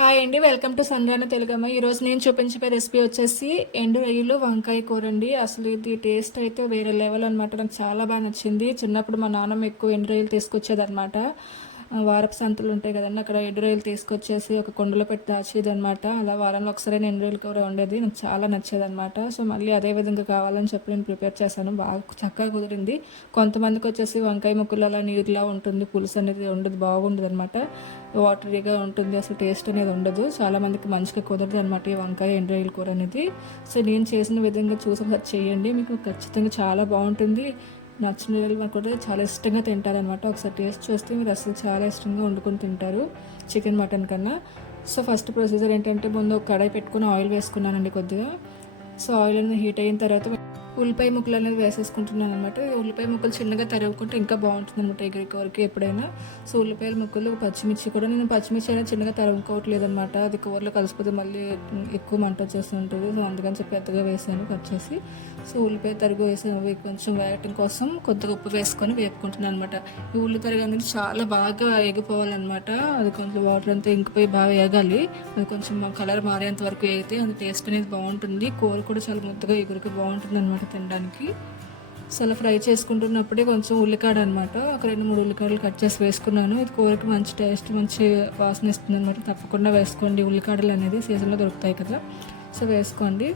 Hi అండి, welcome to సంజాన తెలుగమ్మ. ఈరోజు నేను చూపించే రెసిపీ వచ్చేసి ఎండు రొయ్యలు వంకాయ కూర అండి. అసలు ఇది టేస్ట్ అయితే వేరే లెవెల్ అనమాట. నాకు చాలా బాగా నచ్చింది. చిన్నప్పుడు మా నాన్నమ్మ ఎక్కువ ఎండు రొయ్యలు తీసుకొచ్చేది అనమాట. వారపు సంతులు ఉంటాయి కదండి, అక్కడ ఎండు రొయ్యలు తీసుకొచ్చేసి ఒక కుండలో పెట్టి దాచేది అనమాట. అలా వారంలో ఒకసారి నేను ఎండు రొయ్యలు కూర ఉండేది, నాకు చాలా నచ్చేది అనమాట. సో మళ్ళీ అదే విధంగా కావాలని చెప్పి నేను ప్రిపేర్ చేశాను. బాగా చక్కగా కుదిరింది. కొంతమందికి వచ్చేసి వంకాయ ముక్కలు అలా నీరులా ఉంటుంది, పులుసు అనేది ఉండదు, బాగుండదు అనమాట. వాటరీగా ఉంటుంది, అసలు టేస్ట్ అనేది ఉండదు. చాలా మందికి మంచిగా కుదరదు అనమాట ఈ వంకాయ ఎండు రొయ్యల కూర అనేది. సో నేను చేసిన విధంగా చూసి ఒకసారి చేయండి, మీకు ఖచ్చితంగా చాలా బాగుంటుంది. నచ్చిన వాళ్ళు కూడా చాలా ఇష్టంగా తింటారనమాట. ఒకసారి టేస్ట్ చూస్తే మీరు అసలు చాలా ఇష్టంగా వండుకొని తింటారు చికెన్ మటన్ కన్నా. సో ఫస్ట్ ప్రొసీజర్ ఏంటంటే, ముందు ఒక కడాయి పెట్టుకుని ఆయిల్ వేసుకున్నానండి కొద్దిగా. సో ఆయిల్ అనేది హీట్ అయిన తర్వాత ఉల్లిపాయ ముక్కలు అనేది వేసేసుకుంటున్నాను అనమాట. ఉల్లిపాయ ముక్కలు చిన్నగా తరుగుకుంటే ఇంకా బాగుంటుంది అనమాట ఎగురి కూరకి ఎప్పుడైనా. సో ఉల్లిపాయల ముక్కలు, పచ్చిమిర్చి కూడా నేను పచ్చిమిర్చి అనేది చిన్నగా తరుగుకోవట్లేదు అనమాట. అది కూరలో కలిసిపోతే మళ్ళీ ఎక్కువ మంట వచ్చేస్తుంటుంది. సో అందుకని చెప్పి పెద్దగా వేసాను కట్ చేసి. సో ఉల్లిపాయ తరుగు వేసి కొంచెం వేయటం కోసం కొద్దిగా ఉప్పు వేసుకొని వేపుకుంటున్నాను అనమాట. ఈ ఉల్లి తరుగు అనేది చాలా బాగా ఎగిపోవాలన్నమాట. అది కొంచెం వాటర్ అంతా ఇంకిపోయి బాగా వేగాలి. అది కొంచెం కలర్ మారేంత వరకు వేగితే అది టేస్ట్ అనేది బాగుంటుంది. కూర కూడా చాలా ముద్దగా ఎగురికి బాగుంటుంది అనమాట తినడానికి. సో అలా ఫ్రై చేసుకుంటున్నప్పుడే కొంచెం ఉల్లికాడ అనమాట, ఒక 2-3 ఉల్లికాడలు కట్ చేసి వేసుకున్నాను. ఇది కూరకి మంచి టేస్ట్, మంచి వాసన ఇస్తుంది అనమాట. తప్పకుండా వేసుకోండి, ఉల్లికాడలు అనేది సీజన్లో దొరుకుతాయి కదా. సో వేసుకోండి.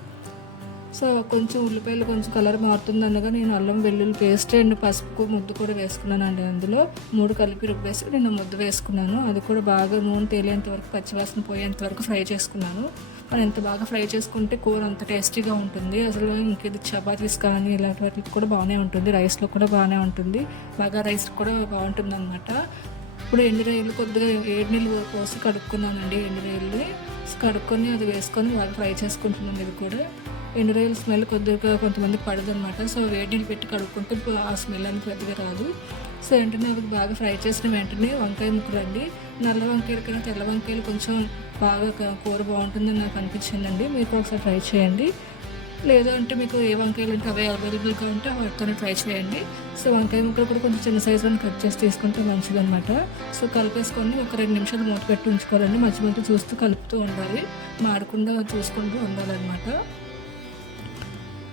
సో కొంచెం ఉల్లిపాయలు కొంచెం కలర్ మారుతుంది అనగా నేను అల్లం వెల్లుల్లి పేస్ట్ అండ్ పసుపు ముద్ద కూడా వేసుకున్నాను అండి. అందులో 3 కలిపి రుబ్బేసి నేను ముద్ద వేసుకున్నాను. అది కూడా బాగా నూనె తేలేంత వరకు, పచ్చివాసన పోయేంత వరకు ఫ్రై చేసుకున్నాను. మనం ఎంత బాగా ఫ్రై చేసుకుంటే కూర అంత టేస్టీగా ఉంటుంది. అసలు ఇంకేది చపాతీస్ కానీ ఇలాంటి వాటికి కూడా బాగానే ఉంటుంది, రైస్లో కూడా బాగానే ఉంటుంది, బాగా రైస్ కూడా బాగుంటుంది అనమాట. ఇప్పుడు ఎండు రొయ్యలు కొద్దిగా వేడి నీళ్ళు పోసి కడుక్కున్నానండి. ఎండు రొయ్యల్ని కడుక్కొని అది వేసుకొని బాగా ఫ్రై చేసుకుంటున్నాను. ఇది కూడా ఎండు రొయ్యల స్మెల్ కొద్దిగా కొంతమందికి పడదనమాట. సో వేడి నీళ్ళు పెట్టి కడుక్కుంటే ఆ స్మెల్ అనేది పెద్దగా రాదు. సో వెంటనే అవి బాగా ఫ్రై చేసిన వెంటనే వంకాయ ముక్కలు అండి. నల్ల వంకాయల కన్నా తెల్ల వంకాయలు కొంచెం బాగా కూర బాగుంటుందని నాకు అనిపించిందండి. మీరు కూడా ఒకసారి ట్రై చేయండి. లేదు అంటే మీకు ఏ వంకాయలు అంటే అవే అవైలబుల్గా ఉంటే వాటితోనే ట్రై చేయండి. సో వంకాయ ముక్కలు కూడా కొంచెం చిన్న సైజులో కట్ చేసి తీసుకుంటే మంచిదన్నమాట. సో కలిపేసుకొని ఒక 2 నిమిషాలు మూత పెట్టి ఉంచుకోవాలండి. మధ్య మధ్య చూస్తూ కలుపుతూ ఉండాలి, మాడకుండా చూసుకుంటూ ఉండాలన్నమాట.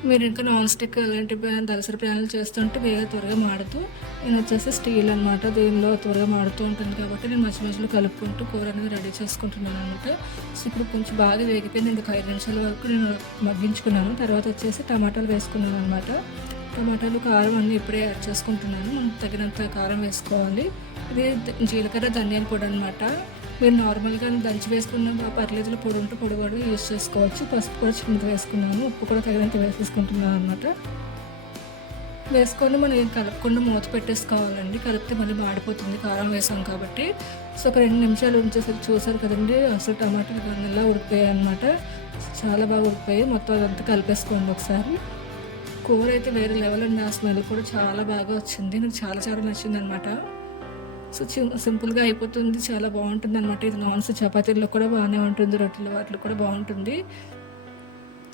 మీరు ఇంకా నాన్ స్టిక్ అలాంటి దలసరి ప్యాన్లు చేస్తుంటే వేరే త్వరగా మాడుతూ, నేను వచ్చేసి స్టీల్ అనమాట, దీనిలో త్వరగా మాడుతూ ఉంటుంది కాబట్టి నేను మధ్య మధ్యలో కలుపుకుంటూ కూర అనేది రెడీ చేసుకుంటున్నాను అనమాట. సో ఇప్పుడు కొంచెం బాగా వేగిపోయింది, ఒక 5 నిమిషాల వరకు నేను మగ్గించుకున్నాను. తర్వాత వచ్చేసి టమాటాలు వేసుకున్నాను అనమాట. టమాటాలు, కారం అన్నీ ఇప్పుడే యాడ్ చేసుకుంటున్నాను. మనకు తగినంత కారం వేసుకోవాలి. ఇది జీలకర్ర ధనియాల పొడి అనమాట. మీరు నార్మల్గా దంచి వేసుకున్న పర్లేదులో పొడి ఉంటే పొడి కూడా యూజ్ చేసుకోవచ్చు. పసుపు కూడా చిన్నది వేసుకున్నాను, ఉప్పు కూడా తగినంత వేసేసుకుంటున్నాను అనమాట. వేసుకొని మనం కలపకుండా మూత పెట్టేసుకోవాలండి. కలిపితే మళ్ళీ మాడిపోతుంది, కారం వేసాం కాబట్టి. సో ఒక 2 నిమిషాలు ఉంచేసరికి చూసారు కదండి, అసలు టమాటాలు గన్నెలా ఉడికిపోయాయి అనమాట. చాలా బాగా ఉడికిపోయాయి. మొత్తం అదంతా కలిపేసుకోండి ఒకసారి. కూర అయితే వేరే లెవెల్ అండి. ఆ స్మెల్ కూడా చాలా బాగా వచ్చింది, నాకు చాలా చాలా నచ్చింది అనమాట. సో సింపుల్గా అయిపోతుంది, చాలా బాగుంటుంది అనమాట. ఇది నాన్స్ చపాతీల్లో కూడా బాగానే ఉంటుంది, రొట్టెల వాటిలో కూడా బాగుంటుంది.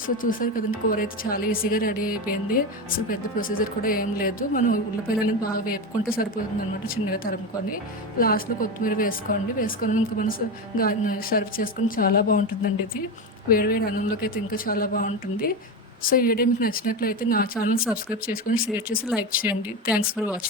సో చూసారు కదండి, కూర అయితే చాలా ఈజీగా రెడీ అయిపోయింది. అసలు పెద్ద ప్రొసీజర్ కూడా ఏం లేదు. మనం ఉల్లిపాయలని బాగా వేపుకుంటే సరిపోతుంది అనమాట, చిన్నగా తరుముకొని. లాస్ట్లో కొత్తిమీర వేసుకోండి. వేసుకొని ఇంకా మనం సర్వ్ చేసుకొని చాలా బాగుంటుందండి. ఇది వేడివేడి అన్నంలోకి అయితే ఇంకా చాలా బాగుంటుంది. సో ఈ వీడియో మీకు నచ్చినట్లయితే నా ఛానల్ సబ్స్క్రైబ్ చేసుకొని షేర్ చేసి లైక్ చేయండి. Thanks for watching.